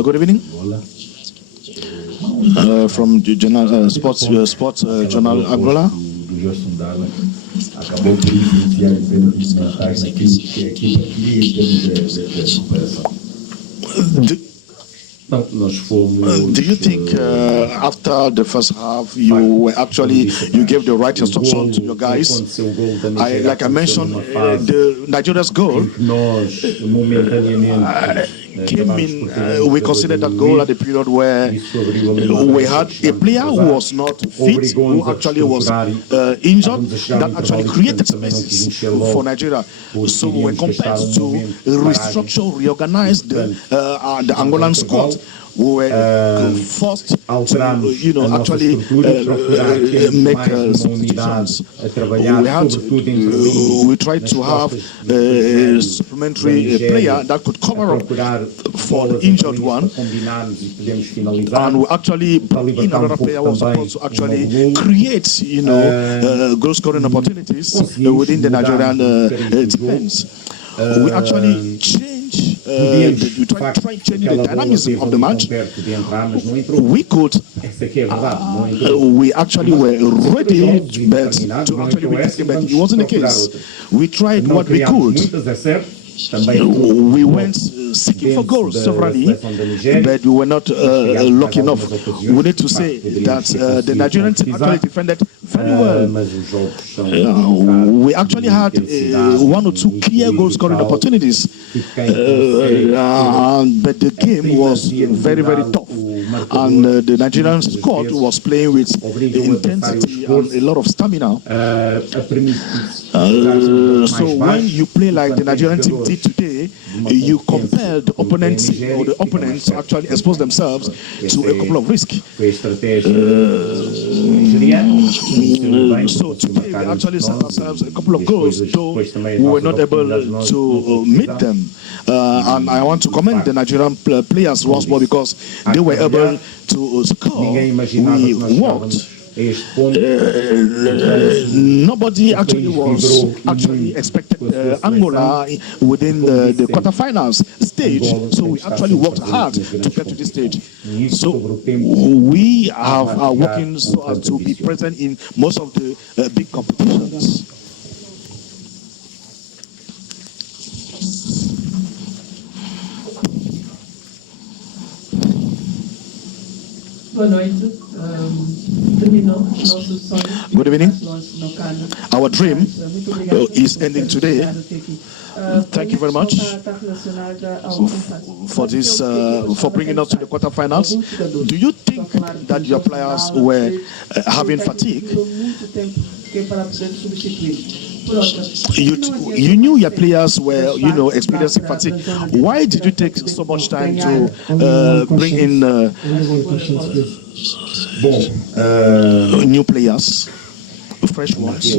Good evening. From the journal, sports journal Angola. Do you think after the first half you gave the right instruction to your guys? Like I mentioned, the Nigeria's goal came in. We considered that goal at the period where we had a player who was not fit, who actually was injured, that actually created spaces for Nigeria. So we were compelled to restructure, reorganize the Angolan squad. We were forced to, actually make substitutions. We tried to have a supplementary player that could cover up for the injured one, and we actually brought in another player who was supposed to actually create, goal scoring opportunities within the Nigerian defense. We actually changed, we tried changing the dynamism of the match. We actually were ready to actually win this game, but it wasn't the case. We tried what we could. We went seeking for goals severally, but we were not lucky enough. We need to say that the Nigerian team actually defended very well. We actually had one or two clear goal scoring opportunities, but the game was very, very tough. And the Nigerian squad was playing with intensity and a lot of stamina. So when you play like the Nigerian team did today, you compel the opponents to actually expose themselves to a couple of risks. So today we actually set ourselves a couple of goals, though we were not able to meet them. And I want to commend the Nigerian players once more because they were able to score. We worked. Nobody actually expected Angola within the quarterfinals stage, so we actually worked hard to get to this stage. So we are working so as to be present in most of the big competitions. Good evening. Our dream is ending today. Thank you very much for this, for bringing us to the quarterfinals. Do you think that your players were having fatigue? You knew your players were, experiencing fatigue. Why did you take so much time to bring in new players, fresh ones?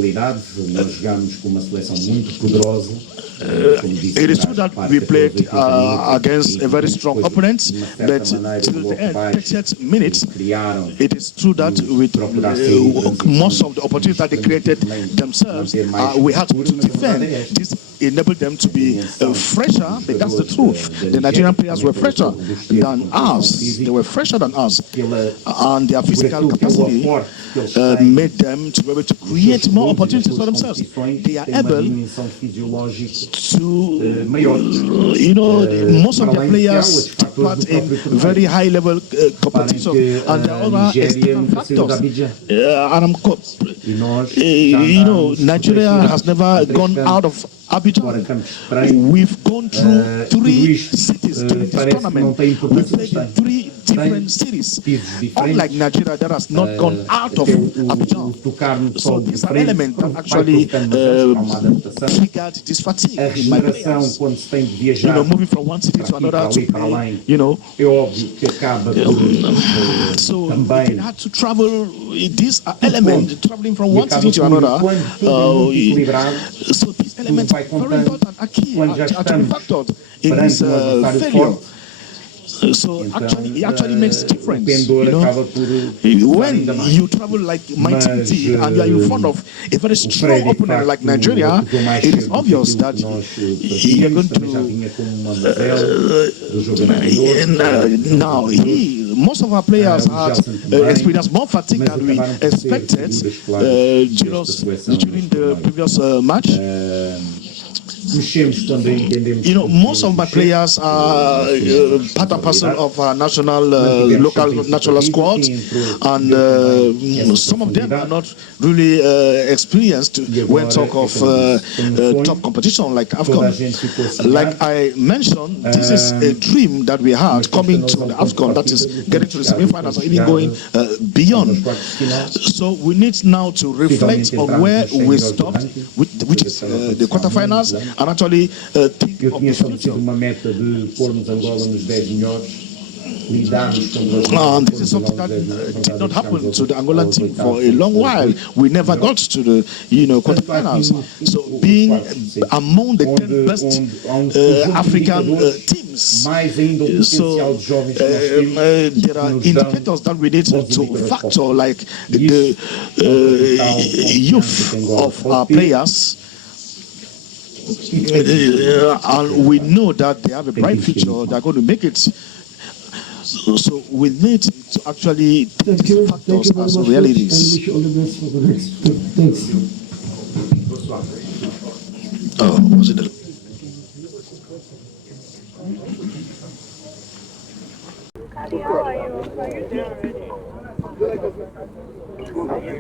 It is true that we played against a very strong opponent, but till the end, 30th minute, it is true that with most of the opportunities that they created themselves, we had to defend. This enabled them to be fresher, but that's the truth. The Nigerian players were fresher than us. They were fresher than us, and their physical capacity made them to be able to create more opportunities for themselves. They are able to, most of their players take part in very high level competition, and there are other external factors. Nigeria has never gone out of Abidjan. We've gone through 3 cities during this tournament. We played in 3 different cities. Unlike Nigeria, that has not gone out of Abidjan. So these are elements that actually triggered this fatigue in my players. Moving from one city to another to play, so they had to travel. These are elements traveling from one city to another. So these elements are very important, are key, actually factored in this failure. So actually, it actually makes a difference. When you travel like my team did, and you are in front of a very strong opponent like Nigeria, it is obvious that you're going to. Now, most of our players had experienced more fatigue than we expected during the previous match. Most of my players are part and parcel of our local national squad, and some of them are not really experienced when talk of top competition like AFCON. Like I mentioned, this is a dream that we had coming to the AFCON, that is getting to the semi-finals or even going beyond. So we need now to reflect on where we stopped, which is the quarterfinals, and actually think of the future. This is something that did not happen to the Angolan team for a long while. We never got to the quarterfinals. So being among the 10 best African teams, so there are indicators that we need to factor, like the youth of our players. And we know that they have a bright future. They're going to make it. So we need to actually take these factors as realities. Thanks. Oh, was it? How are you? How are you doing already? How you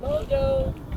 Mojo.